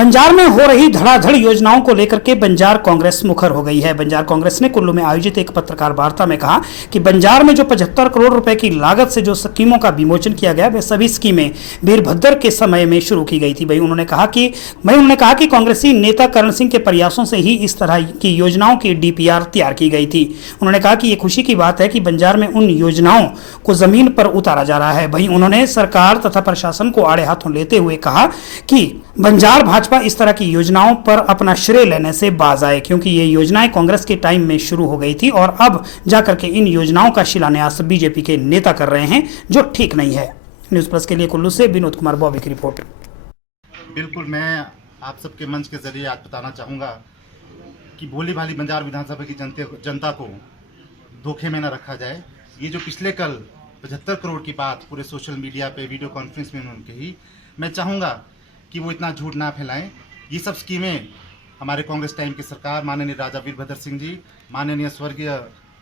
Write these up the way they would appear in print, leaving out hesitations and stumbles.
बंजार में हो रही धड़ाधड़ योजनाओं को लेकर के बंजार कांग्रेस मुखर हो गई है। बंजार कांग्रेस ने कुल्लू में आयोजित एक पत्रकार वार्ता में कहा कि बंजार में जो 75 करोड़ रुपए की लागत से जो स्कीमों का विमोचन किया गया वे सभी स्कीमें वीरभद्र के समय में शुरू की गई थी। वहीं उन्होंने कहा कि कांग्रेसी नेता करण सिंह के प्रयासों से ही इस तरह की योजनाओं की डीपीआर तैयार की गई थी। उन्होंने कहा कि ये खुशी की बात है कि बंजार में उन योजनाओं को जमीन पर उतारा जा रहा है। वहीं उन्होंने सरकार तथा प्रशासन को आड़े हाथों लेते हुए कहा कि बंजार भाजपा इस तरह की योजनाओं पर अपना श्रेय लेने से बाज आए, क्योंकि ये योजनाएं कांग्रेस के टाइम में शुरू हो गई थी और अब जाकर के इन योजनाओं का शिलान्यास बीजेपी के नेता कर रहे हैं, जो ठीक नहीं है। न्यूज प्लस के लिए कुल्लू से विनोद कुमार बॉबी की रिपोर्ट। बिल्कुल, मैं आप सबके मंच के जरिए आज बताना चाहूँगा कि भोली भाली बंजार विधानसभा की जनता को धोखे में न रखा जाए। ये जो पिछले कल 75 करोड़ की बात पूरे सोशल मीडिया पे वीडियो कॉन्फ्रेंस में उन्होंने कही, मैं चाहूँगा कि वो इतना झूठ ना फैलाएं। ये सब स्कीमें हमारे कांग्रेस टाइम की सरकार, माननीय राजा वीरभद्र सिंह जी, माननीय स्वर्गीय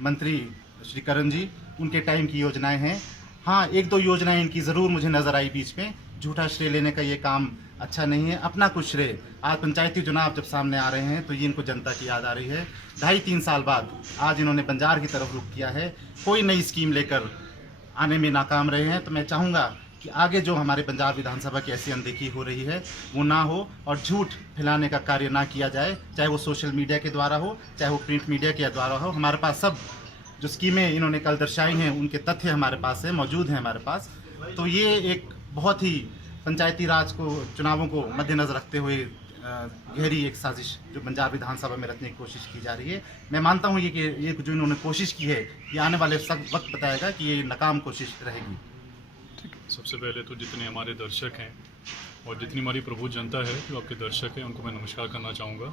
मंत्री श्री करण जी, उनके टाइम की योजनाएं हैं। हाँ, एक दो योजनाएं इनकी ज़रूर मुझे नज़र आई बीच में। झूठा श्रेय लेने का ये काम अच्छा नहीं है। अपना कुछ श्रेय, आज पंचायती चुनाव जब सामने आ रहे हैं तो ये इनको जनता की याद आ रही है। 2.5-3 साल बाद आज इन्होंने बंजार की तरफ रुख किया है, कोई नई स्कीम लेकर आने में नाकाम रहे हैं। तो मैं चाहूँगा कि आगे जो हमारे बंजार विधानसभा की ऐसी अनदेखी हो रही है वो ना हो और झूठ फैलाने का कार्य ना किया जाए, चाहे वो सोशल मीडिया के द्वारा हो, चाहे वो प्रिंट मीडिया के द्वारा हो। हमारे पास सब जो स्कीमें इन्होंने कल दर्शाई हैं उनके तथ्य हमारे पास है, मौजूद हैं हमारे पास। तो ये एक बहुत ही पंचायती राज को, चुनावों को मद्देनजर रखते हुए गहरी एक साजिश जो बंजार विधानसभा में रखने की कोशिश की जा रही है। मैं मानता हूँ ये जो इन्होंने कोशिश की है, ये आने वाले वक्त बताएगा कि ये नाकाम कोशिश रहेगी। सबसे पहले तो जितने हमारे दर्शक हैं और जितनी हमारी प्रभु जनता है जो आपके दर्शक हैं, उनको मैं नमस्कार करना चाहूँगा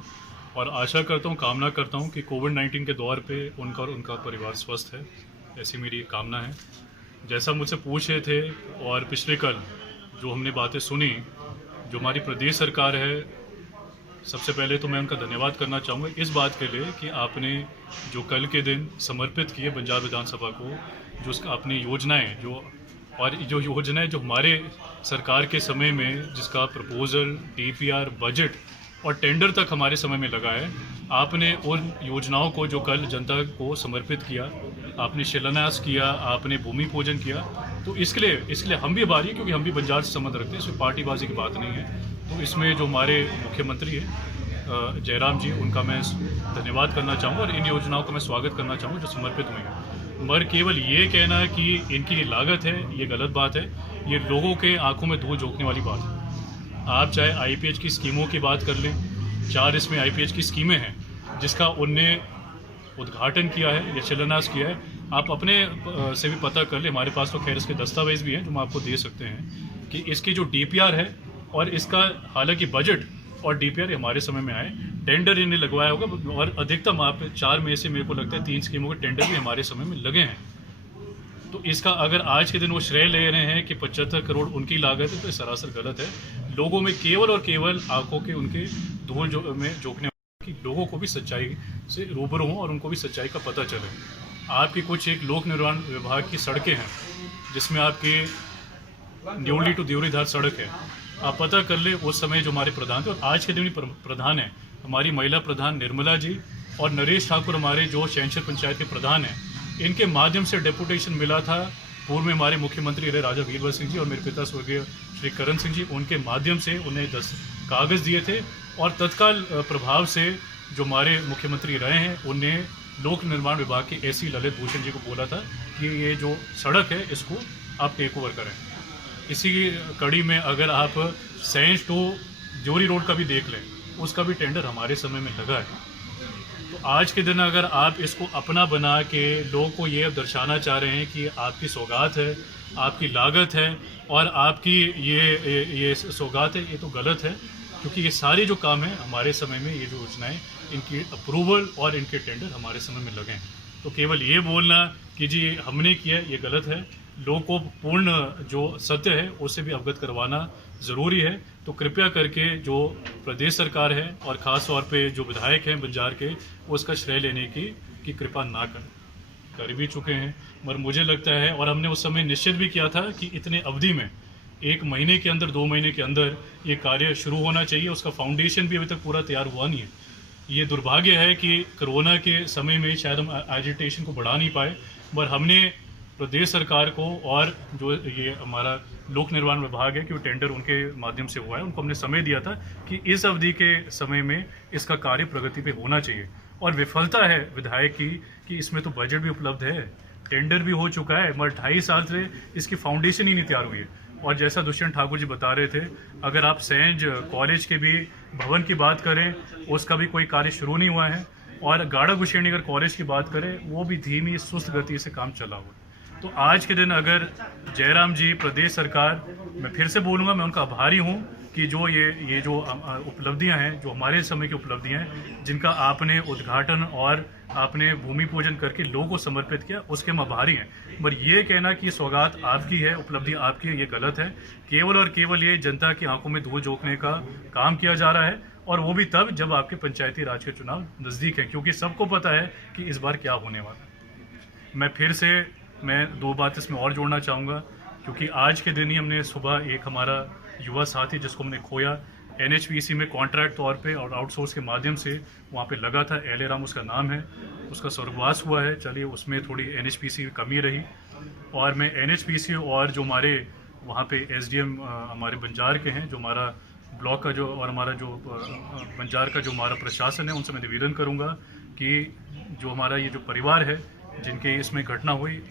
और आशा करता हूँ, कामना करता हूँ कि कोविड-19 के दौर पे उनका और उनका परिवार स्वस्थ है, ऐसी मेरी कामना है। जैसा मुझसे पूछ रहे थे और पिछले कल जो हमने बातें सुनी, जो हमारी प्रदेश सरकार है, सबसे पहले तो मैं उनका धन्यवाद करना चाहूँगा इस बात के लिए कि आपने जो कल के दिन समर्पित किए बंजार विधानसभा को, जो उसका अपनी योजनाएँ जो हमारे सरकार के समय में जिसका प्रपोजल, डीपीआर, बजट और टेंडर तक हमारे समय में लगा है, आपने उन योजनाओं को जो कल जनता को समर्पित किया, आपने शिलान्यास किया, आपने भूमि पूजन किया। तो इसके लिए हम भी आभारी हैं, क्योंकि हम भी बंजार से संबंध रखते हैं, इसमें पार्टीबाजी की बात नहीं है। तो इसमें जो हमारे मुख्यमंत्री हैं जयराम जी, उनका मैं धन्यवाद करना चाहूँगा और इन योजनाओं का मैं स्वागत करना चाहूँगा जो समर्पित हुई हैं। मगर केवल ये कहना कि इनकी लागत है, ये गलत बात है। ये लोगों के आंखों में धूल झोंकने वाली बात है। आप चाहे आईपीएच की स्कीमों की बात कर लें, 4 इसमें आईपीएच की स्कीमें हैं जिसका उनने उद्घाटन किया है या शिलान्यास किया है। आप अपने से भी पता कर लें, हमारे पास तो खैर इसके दस्तावेज भी हैं जो हम आपको दे सकते हैं कि इसकी जो डीपीआर है और इसका हालांकि बजट और डीपीआर हमारे समय में आए, टेंडर इन्हें लगवाया होगा और अधिकतम आप 4 में से मेरे को लगता है 3 स्कीमों के टेंडर भी हमारे समय में लगे हैं। तो इसका अगर आज के दिन वो श्रेय ले रहे हैं कि 75 करोड़ उनकी लागत है, तो सरासर गलत है। लोगों में केवल और केवल आंखों के उनके धूल में झोंकने कि लोगों को भी सच्चाई से रूबरू हों और उनको भी सच्चाई का पता चले। आपकी कुछ एक लोक निर्माण विभाग की सड़कें हैं जिसमें आपके न्योली टू देवरीधार सड़क है, आप पता कर ले उस समय जो हमारे प्रधान थे और आज के दिन प्रधान है हमारी महिला प्रधान निर्मला जी और नरेश ठाकुर हमारे जो शहनशहर पंचायत के प्रधान हैं, इनके माध्यम से डेपुटेशन मिला था। पूर्व में हमारे मुख्यमंत्री रहे राजा वीरभद्र सिंह जी और मेरे पिता स्वर्गीय श्री करण सिंह जी, उनके माध्यम से उन्हें 10 कागज़ दिए थे और तत्काल प्रभाव से जो हमारे मुख्यमंत्री रहे हैं उन्हें लोक निर्माण विभाग के एसी ललित भूषण जी को बोला था कि ये जो सड़क है इसको आप टेक ओवर करें। इसी कड़ी में अगर आप सैंज टू जोरी रोड का भी देख लें, उसका भी टेंडर हमारे समय में लगा है। तो आज के दिन अगर आप इसको अपना बना के लोगों को ये दर्शाना चाह रहे हैं कि आपकी सौगात है, आपकी लागत है और आपकी ये सौगात है, ये तो गलत है। क्योंकि ये सारे जो काम हैं हमारे समय में, ये जो योजनाएं, इनकी अप्रूवल और इनके टेंडर हमारे समय में लगे हैं। तो केवल ये बोलना कि जी हमने किया, ये गलत है। लोगों को पूर्ण जो सत्य है उससे भी अवगत करवाना ज़रूरी है। तो कृपया करके जो प्रदेश सरकार है और ख़ास तौर पे जो विधायक हैं बंजार के, वो उसका श्रेय लेने की कृपा ना करें। कर भी चुके हैं, मगर मुझे लगता है और हमने उस समय निश्चित भी किया था कि इतने अवधि में 1 महीने के अंदर 2 महीने के अंदर ये कार्य शुरू होना चाहिए। उसका फाउंडेशन भी अभी तक पूरा तैयार हुआ नहीं है। ये दुर्भाग्य है कि कोरोना के समय में शायद हम एजिटेशन को बढ़ा नहीं पाए, पर हमने प्रदेश सरकार को और जो ये हमारा लोक निर्माण विभाग है कि वो टेंडर उनके माध्यम से हुआ है, उनको हमने समय दिया था कि इस अवधि के समय में इसका कार्य प्रगति पे होना चाहिए। और विफलता है विधायक की कि इसमें तो बजट भी उपलब्ध है, टेंडर भी हो चुका है, मगर 2.5 साल से इसकी फाउंडेशन ही नहीं तैयार हुई है। और जैसा दुष्यंत ठाकुर जी बता रहे थे, अगर आप सैंज कॉलेज के भी भवन की बात करें, उसका भी कोई कार्य शुरू नहीं हुआ है। और गाड़ा गुशेणी अगर कॉलेज की बात करें, वो भी धीमी सुस्त गति से काम चला हुआ है। तो आज के दिन अगर जयराम जी, प्रदेश सरकार, मैं फिर से बोलूँगा, मैं उनका आभारी हूँ कि जो ये जो उपलब्धियां हैं, जो हमारे समय की उपलब्धियां हैं, जिनका आपने उद्घाटन और आपने भूमि पूजन करके लोगों को समर्पित किया, उसके हम आभारी हैं। पर ये कहना कि सौगात आपकी है, उपलब्धि आपकी है, ये गलत है। केवल और केवल ये जनता की आंखों में धूल झोंकने का काम किया जा रहा है, और वो भी तब जब आपके पंचायती राज के चुनाव नज़दीक हैं, क्योंकि सबको पता है कि इस बार क्या होने वाला है। मैं 2 बात इसमें और जोड़ना चाहूँगा, क्योंकि आज के दिन ही हमने सुबह एक हमारा युवा साथी जिसको हमने खोया, NHPC में कॉन्ट्रैक्ट तौर पे और आउटसोर्स के माध्यम से वहाँ पे लगा था, एले राम उसका नाम है, उसका स्वर्गवास हुआ है। चलिए, उसमें थोड़ी NHPC की कमी रही। और मैं NHPC और जो हमारे वहाँ पे SDM हमारे बंजार के हैं, जो हमारा ब्लॉक का जो और हमारा जो बंजार का जो हमारा प्रशासन है, उनसे मैं निवेदन करूँगा कि जो हमारा ये जो परिवार है जिनके इसमें घटना हुई,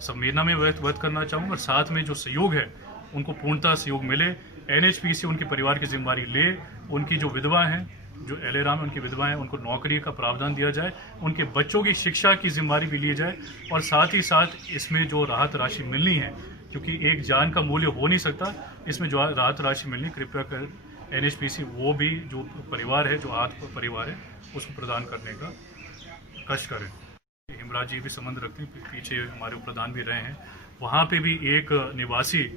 संवेदना में व्यक्त करना चाहूँगा, और साथ में जो सहयोग है उनको पूर्णतः सहयोग मिले। NHPC उनके परिवार की जिम्मेदारी ले, उनकी जो विधवा हैं, जो एले राम उनकी विधवा हैं, उनको नौकरी का प्रावधान दिया जाए, उनके बच्चों की शिक्षा की जिम्मेदारी भी ली जाए, और साथ ही साथ इसमें जो राहत राशि मिलनी है, क्योंकि एक जान का मूल्य हो नहीं सकता, इसमें जो राहत राशि मिलनी, कृपया कर NHPC वो भी जो परिवार है, जो आहत परिवार है, उसको प्रदान करने का कष्ट करें। हिमराज जी भी संबंध रखते हैं, पीछे हमारे प्रधान भी रहे हैं। वहाँ पे भी एक निवासी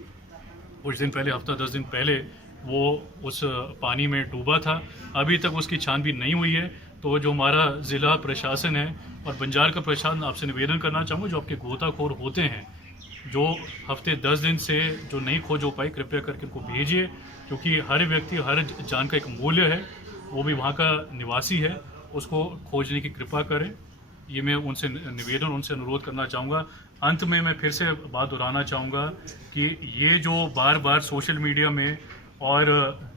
कुछ दिन पहले, हफ्ता 10 दिन पहले, वो उस पानी में डूबा था। अभी तक उसकी छानबीन नहीं हुई है। तो जो हमारा ज़िला प्रशासन है और बंजार का प्रशासन, आपसे निवेदन करना चाहूँगा, जो आपके गोताखोर होते हैं, जो हफ्ते 10 दिन से जो नहीं खोज हो पाई, कृपया करके उनको भेजिए, क्योंकि हर व्यक्ति, हर जान का एक मूल्य है। वो भी वहाँ का निवासी है, उसको खोजने की कृपा करें। ये मैं उनसे निवेदन, उनसे अनुरोध करना चाहूँगा। अंत में मैं फिर से बात दोहराना चाहूँगा कि ये जो बार बार सोशल मीडिया में और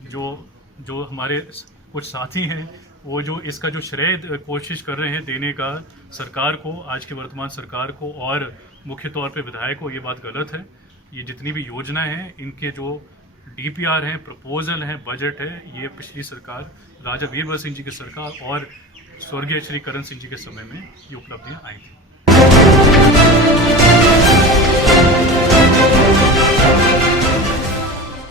जो हमारे कुछ साथी हैं, वो जो इसका जो श्रेय कोशिश कर रहे हैं देने का सरकार को, आज की वर्तमान सरकार को और मुख्य तौर पे विधायक को, ये बात गलत है। ये जितनी भी योजनाएं हैं, इनके जो DPR हैं, प्रपोजल हैं, बजट है, ये पिछली सरकार, राजा वीरभद्र सिंह जी की सरकार और स्वर्गीय श्री करण सिंह जी के समय में ये उपलब्धियां आई थी।